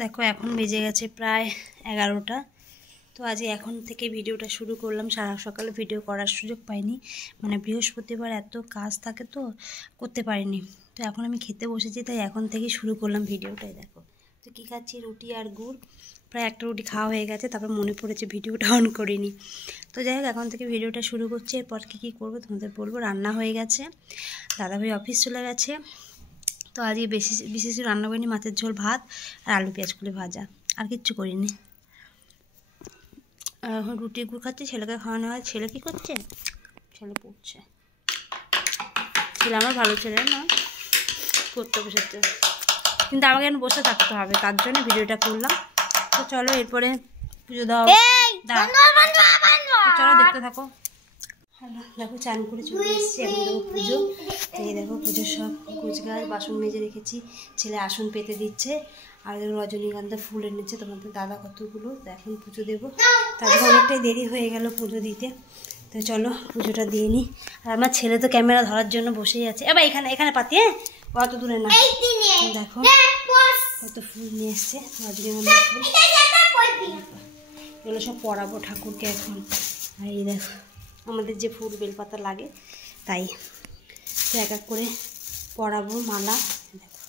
দেখো এখন বেজে গেছে প্রায় 11টা। তো আজ এখন থেকে ভিডিওটা শুরু করলাম। সারা সকালে ভিডিও করার সুযোগ পাইনি, মানে বৃহস্পতিবার এত কাজ থাকে তো করতে পারিনি। তো এখন আমি খেতে বসেছি, তাই এখন থেকেই শুরু করলাম ভিডিওটাই। দেখো তো কী খাচ্ছি, রুটি আর গুড়। প্রায় একটা রুটি খাওয়া হয়ে গেছে, তারপর মনে পড়েছে ভিডিওটা অন করিনি। তো যাই হোক, এখন থেকে ভিডিওটা শুরু করছি। এরপর কী করবো তোমাদের বলবো। রান্না হয়ে গেছে, দাদাভাই অফিস চলে গেছে। তো আজকে বিশেষ রান্না করিনি, মাছের ঝোল, ভাত আর আলু পেঁয়াজ করে ভাজা, আর কিচ্ছু করিনি। এখন রুটি গুড় খাচ্ছি, ছেলেকে খাওয়ানো হয়। ছেলে কী করছে? ছেলে পড়ছে। ছেলে আমার ভালো ছেলে না, পড়তে বসেছে, কিন্তু আমাকে এখন বসে থাকতে হবে, তার জন্য ভিডিওটা করলাম। তো চলো এরপরে পুজো দেওয়া, চলো দেখতে থাকো। হ্যালো, দেখো চান করে চলে এসেছি, এখন দেবো পুজো। এই দেখো পুজোর সব গোছগাছ বাসন মেজে রেখেছি, ছেলে আসন পেতে দিচ্ছে, আর রজনীগন্ধা ফুল এনেছে তোমাদের দাদা কতগুলো। এখন পুজো দেবো, তারপরে অনেকটাই দেরি হয়ে গেল পুজো দিতে। তো চলো পুজোটা দিয়ে নিই। আর আমার ছেলে তো ক্যামেরা ধরার জন্য বসেই আছে। এবার এখানে এখানে পাতি, হ্যাঁ অত দূরে না। দেখো কত ফুল নিয়ে এসছে, রজনীগন্ধা ফুল। এগুলো সব পরাবো ঠাকুরকে এখন। আর এই দেখো আমাদের যে ফুল বেলপাতা লাগে, তাই তো এক এক করে পরাবো মালা। দেখো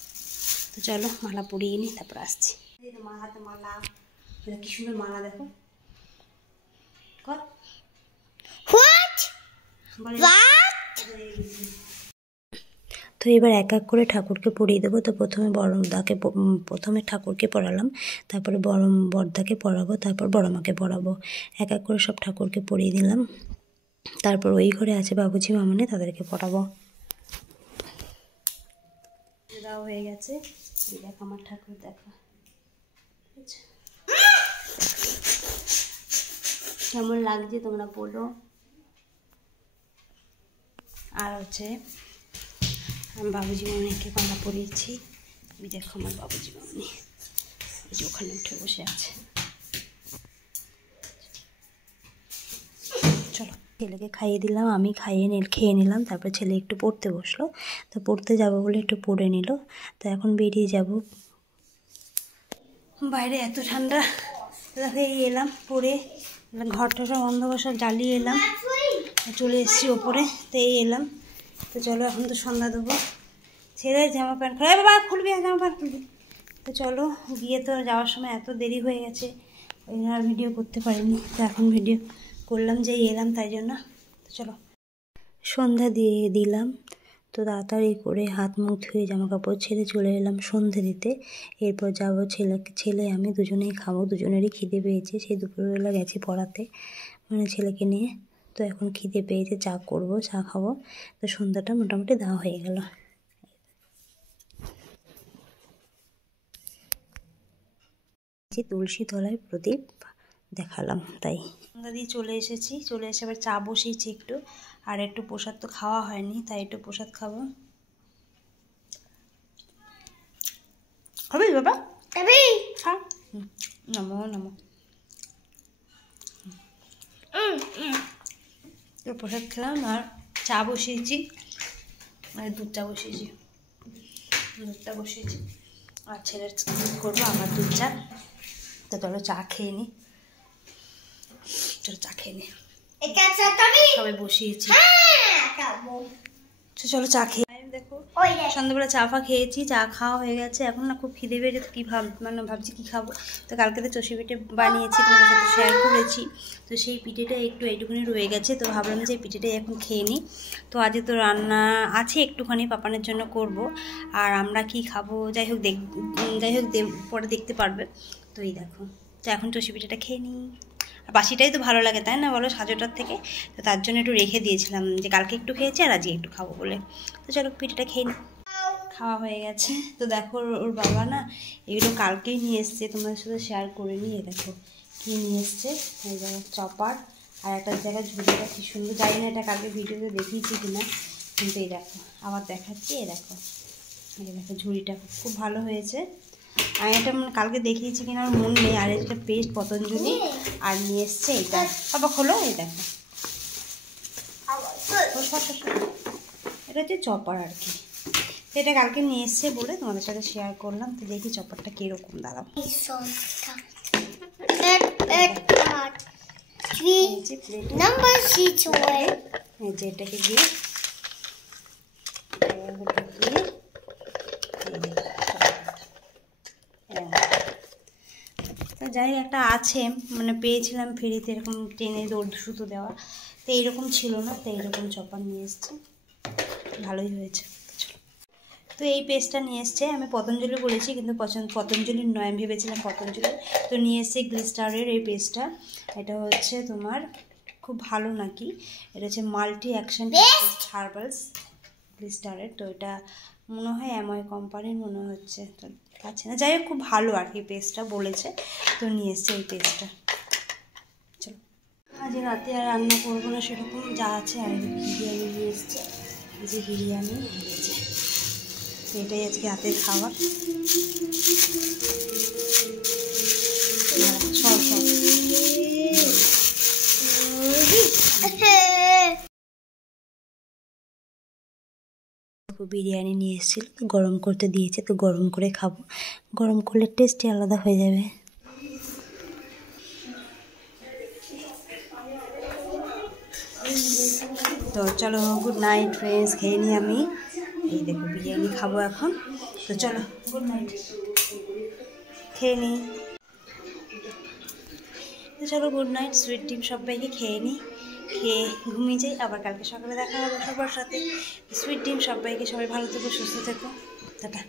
তো চলো মালা পরিয়ে নিই, তারপর আসছি। মা হাতে মালা, কি সুন্দর মালা দেখো। তো এবার এক এক করে ঠাকুরকে পরিয়ে দেবো। তো প্রথমে ঠাকুরকে পরালাম, তারপরে বড়দাকে পরাবো, তারপর বড় মাকে পরাবো। এক এক করে সব ঠাকুরকে পরিয়ে দিলাম। তারপর ওই ঘরে আছে বাবুজি মামনি, তাদেরকে পরাবো। দেওয়া হয়ে গেছে। এই দেখ আমার ঠাকুর, দেখো কেমন লাগছে তোমরা বলো। আর হচ্ছে আমি বাবুজি মামনিকে মালা পরিয়েছি। আমি দেখো আমার বাবুজি মামনি এই যে ওখানে উঠে বসে আছে। চলো ছেলেকে খাইয়ে দিলাম, আমি খেয়ে নিলাম। তারপর ছেলে একটু পড়তে বসলো, তো পড়তে যাবো বলে একটু পড়ে নিল। তো এখন বেরিয়ে যাব। বাইরে এত ঠান্ডা, এই এলাম পড়ে, ঘরটা সব অন্ধকার সব জ্বালিয়ে এলাম, চলে এসেছি ওপরে। তো এই এলাম। তো চলো এখন তো সন্ধ্যা দেবো। ছেলে জামা প্যান্ট খোলা, বাবা খুলবি, জামা প্যান্ট খুলবি। তো চলো গিয়ে তো যাওয়ার সময় এত দেরি হয়ে গেছে, ওই জন্য আর ভিডিও করতে পারিনি। তো এখন ভিডিও করলাম, যে এলাম তাই জন্য। তো চলো সন্ধ্যা দিয়ে দিলাম। তো তাড়াতাড়ি করে হাত মুখ ধুয়ে জামা কাপড় ছেড়ে চলে এলাম সন্ধ্যে দিতে। এরপর যাবো ছেলে আমি দুজনেই খাবো, দুজনেরই খিদে পেয়েছে। সেই দুপুরবেলা গেছি পড়াতে, মানে ছেলেকে নিয়ে। তো এখন খিদে পেয়েছে, চা করবো, চা খাবো। তো সন্ধ্যাটা মোটামুটি দেওয়া হয়ে গেল। তুলসী তলায় প্রদীপ দেখালাম, তাই সন্ধ্যা দিয়ে চলে এসেছি। চলে এসে আবার চা বসিয়েছি একটু, আর একটু প্রসাদ তো খাওয়া হয়নি, তাই একটু প্রসাদ খাবো। খাবি বাবা? খাবি? খা। নমো নমো। প্রসাদ খেলাম আর চা বসিয়েছি, মানে দুধ চা বসিয়েছি, আর ছেলের করবো আমার দুধ চা। তো চলো চা খেয়ে নি, সবাই বসিয়েছি। চলো চা খেয়ে। দেখো সন্ধ্যাবেলা চা খেয়েছি, চা খাওয়া হয়ে গেছে। এখন না খুব খিদে পেয়েছে, তো ভাবছি কী খাবো। তো কালকে তো চষি পিঠে বানিয়েছি, তোমাদের সাথে শেয়ার করেছি। তো সেই পিঠেটা একটু এইটুকুনি রয়ে গেছে, তো ভাবলাম যে পিঠেটাই এখন খেয়ে নিই। তো আজকে তো রান্না আছে একটুখানি, পাপানের জন্য করব। আর আমরা কি খাবো যাই হোক পরে দেখতে পারবে। তো এই দেখো, তো এখন চষি পিঠেটা খেয়ে নিই। আর বাসিটাই তো ভালো লাগে, তাই না বলো, সাজোটার থেকে। তো তার জন্য একটু রেখে দিয়েছিলাম, যে কালকে একটু খেয়েছি আর আজকে একটু খাবো বলে। তো চলো পিঠেটা খেয়ে নিই। খাওয়া হয়ে গেছে। তো দেখো ওর বাবা না এগুলো কালকেই নিয়ে এসছে, তোমাদের সাথে শেয়ার করে নিয়ে। দেখো কী নিয়ে এসছে, এই দেখো চপার, আর একটা জায়গায় ঝুড়িটা কী সুন্দর। জানি না এটা কালকে ভিডিওতে দেখিয়েছি কিনা, কিন্তু এই দেখো আবার দেখাচ্ছি। এই দেখো ঝুড়িটা খুব ভালো হয়েছে। আমি এটা কালকে দেখিয়েছি কিনা আমার মনে নেই। আর এটা পেস্ট পতঞ্জলি, আর নিয়ে এসছে এটা। বাবা খোলো, এই দেখো এটা হচ্ছে চপার আর কি। এটা কালকে নিয়ে এসছে বলে তোমাদের সাথে শেয়ার করলাম। তো দেখি চপারটা কীরকম, দাঁড়াও। এটাকে দিয়ে তো যাই একটা আছে, মানে পেয়েছিলাম ফ্রিতে এরকম টেনে দৌড় সুতো দেওয়া, তো এইরকম ছিল না, তো এইরকম চপার নিয়ে এসছে, ভালোই হয়েছে। তো এই পেস্টটা নিয়ে এসছে, আমি পতঞ্জলি বলেছি কিন্তু পতঞ্জলির নয়, আমি ভেবেছিলাম পতঞ্জলি। তো নিয়ে এসছে গ্লিস্টারের এই পেস্টটা, এটা হচ্ছে তোমার খুব ভালো নাকি, এটা হচ্ছে মাল্টি অ্যাকশন হার্বালস গ্লিস্টারের। তো এটা মনে হয় অ্যাময় কোম্পানির মনে হচ্ছে, তো আছে না, যাই হোক খুব ভালো আর কি পেস্টটা বলেছে। তো নিয়ে এসছে এই পেস্টটা। চলো আজ রাতে আর রান্না করবো না সেরকম, যা আছে। আর বিরিয়ানি নিয়ে এসছে, যে বিরিয়ানি হয়েছে, এটাই আজকে রাতের খাবার। বিরিয়ানি নিয়ে এসেছিল, তো গরম করতে দিয়েছে, তো গরম করে খাবো, গরম করলে টেস্টই আলাদা হয়ে যাবে। তো চলো গুড নাইট ফ্রেন্ডস, খেয়ে নিই আমি। এই দেখো বিরিয়ানি খাবো এখন, তো চলো গুড নাইট, খেয়ে নিই। তো চলো গুড নাইট, সুইট ডিম সবাইকে খেয়ে নিই, খেয়ে ঘুমিয়ে যাই, আবার কালকে সকালে দেখা হবে সবার সাথে। সুইট ডিম সবাইকে, সবাই ভালো থেকো, সুস্থ থেকো, টাটা।